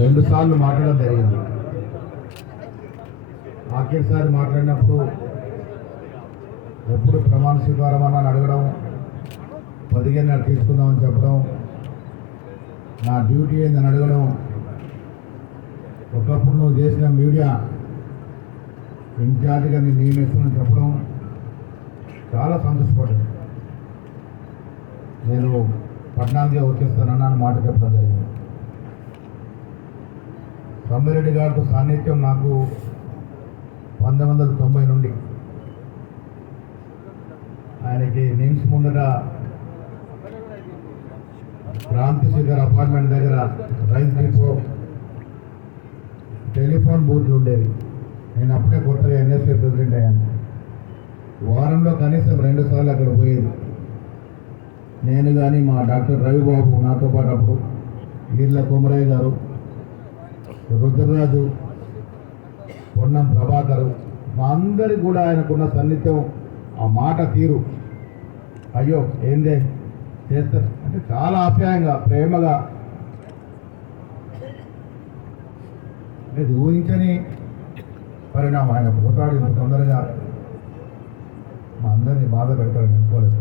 రెండు సార్లు మాట్లాడడం జరిగింది. ఆఖరిసారి మాట్లాడినప్పుడు ఎప్పుడు ప్రమాణ స్వీకారం అని అడగడం పదిహేను నెలలు తీసుకుందామని చెప్పడం నా డ్యూటీ ఏందని అడగడం ఒకప్పుడు నువ్వు చేసిన మీడియా ఇన్ఛార్జిగా నేను నియమిస్తానని చెప్పడం చాలా సంతోషపడ్డాను. నేను పద్నాలుగే వచ్చేస్తానన్న మాట చెప్పడం జరిగింది. సమ్మిరెడ్డి గారితో సాన్నిధ్యం నాకు పంతొమ్మిది వందల తొంభై నుండి. ఆయనకి నిమ్స్ ముందర క్రాంతి శిఖర్ అపార్ట్మెంట్ దగ్గర రైస్ డిపో టెలిఫోన్ బూత్లు ఉండేవి నేను అప్పుడే కొత్తగా ఎన్ఎస్పీ ప్రెసిడెంట్ అయ్యాను. వారంలో కనీసం రెండు సార్లు అక్కడ పోయేది. నేను కానీ మా డాక్టర్ రవిబాబు నాతో పాటు అప్పుడు వీళ్ళ కుమరయ్య గారు రుద్రరాజు పొన్నం ప్రభాకరు మా అందరి కూడా ఆయనకున్న సన్నిధ్యం ఆ మాట తీరు. అయ్యో ఏందే? చేస్తారు అంటే చాలా ఆప్యాయంగా ప్రేమగా. అంటే ఇది ఊహించని పరిణామం. ఆయన పోతాడు ఇంత తొందరగా. మా అందరినీ బాధ పెడతాడు అనుకోలేదు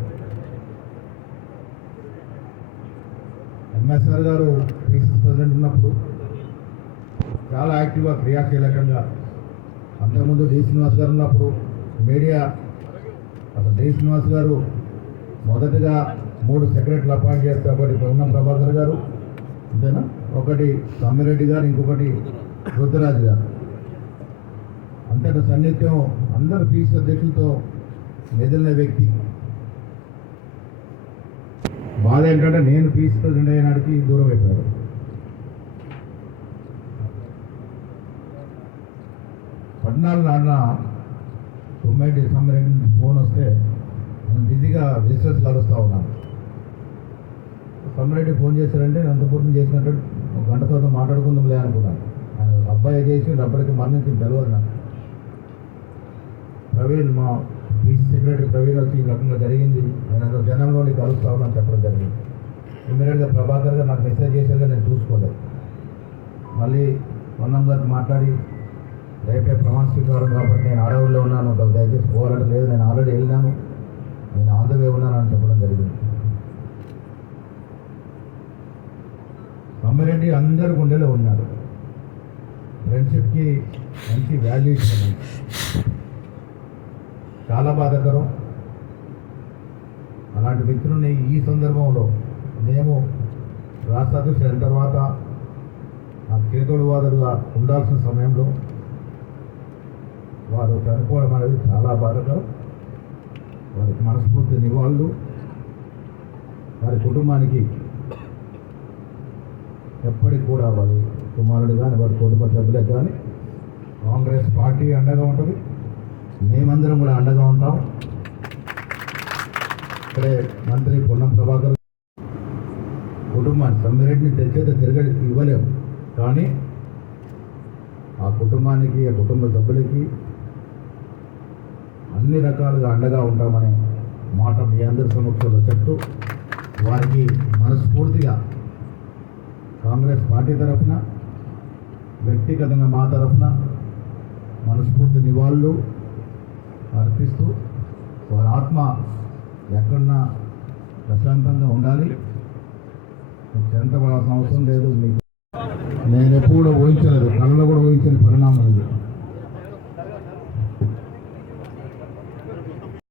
ఎంఎస్ఆర్ గారు ప్రెసిడెంట్ ఉన్నప్పుడు చాలా యాక్టివ్గా క్రియాశీలకంగా. అంతకుముందు డి. శ్రీనివాస్ గారు ఉన్నప్పుడు మీడియా అసలు డి. శ్రీనివాస్ గారు మొదటగా మూడు సెక్రటరీలు అపాయింట్ చేస్తే ఒకటి పొన్నం ప్రభాకర్ గారు అంతేనా ఒకటి సమ్మిరెడ్డి గారు ఇంకొకటి రుద్రరాజు గారు. అంతటి సన్నిధ్యం అందరు పీసీ అధ్యక్షులతో మెదిలిన వ్యక్తి. బాధ ఏంటంటే నేను పీసీ ప్రెసిడెంట్ అయినాడికి దూరం అయిపోయాడు. పద్నాలుగు నాన్న తొంభై డిసెంబర్ నుంచి ఫోన్ వస్తే నేను బిజీగా రిజిస్టర్స్ కలుస్తూ ఉన్నాను సమ్మరెడ్డి ఫోన్ చేశారంటే నేను చేసినట్టు ఒక గంట తర్వాత మాట్లాడుకుందాంలే అనుకున్నాను. ఆయన అబ్బాయి చేసి అప్పటికి మరణించింది తెలియదు నాకు. ప్రవీణ్ మా పీసీ సెక్రటరీ ప్రవీణ్ వచ్చి ఈ రకంగా జరిగింది. నేను అంత జనంలోని కలుస్తా ఉన్నాను చెప్పడం జరిగింది. ఇమీడియట్గా ప్రభాకర్ గారు నాకు మెసేజ్ చేశారు నేను చూసుకోలేదు. మళ్ళీ పొన్నం గారితో మాట్లాడి రేపే ప్రమాణ స్వీకారం కాబట్టి నేను అడవుల్లో ఉన్నాను. ఒక దయచేసి పోవాలంటే లేదు నేను ఆల్రెడీ వెళ్ళినాను. నేను ఆన్ ద వే ఉన్నాను అని చెప్పడం జరిగింది. అమ్మిరెడ్డి అందరు గుండెలో ఉన్నారు ఫ్రెండ్షిప్కి మంచి వాల్యూస్ ఉన్నాయి చాలా బాధాకరం. అలాంటి వ్యక్తులని ఈ సందర్భంలో మేము రాష్ట్ర అధ్యక్షుడు తర్వాత నాకు చేతోడు వాదులుగా ఉండాల్సిన సమయంలో వారు చనిపోవడం అనేది చాలా బాధకరం. వారికి మనస్ఫూర్తి నివాళులు. వారి కుటుంబానికి ఎప్పటికి కూడా వారి కుమారుడు కానీ వారి కుటుంబ సభ్యులకు కానీ కాంగ్రెస్ పార్టీ అండగా ఉంటుంది. మేమందరం కూడా అండగా ఉంటాం. ఇక్కడే మంత్రి పొన్నం ప్రభాకర్ కుటుంబాన్ని సమ్మిరెడ్డిని తెచ్చేది తిరగడి ఇవ్వలేము కానీ ఆ కుటుంబానికి ఆ కుటుంబ సభ్యులకి అన్ని రకాలుగా అండగా ఉంటామనే మాట మీ అందరి సమక్షంలో చెప్తూ వారికి మనస్ఫూర్తిగా కాంగ్రెస్ పార్టీ తరఫున వ్యక్తిగతంగా మా తరఫున మనస్ఫూర్తి నివాళులు అర్పిస్తూ వారి ఆత్మ ఎక్కడున్నా ప్రశాంతంగా ఉండాలి. చెంత పడాల్సిన అవసరం లేదు మీకు నేను ఎప్పుడు కూడా ఊహించలేదు కళ్ళలో కూడా ఊహించని పరిణామం ఇది.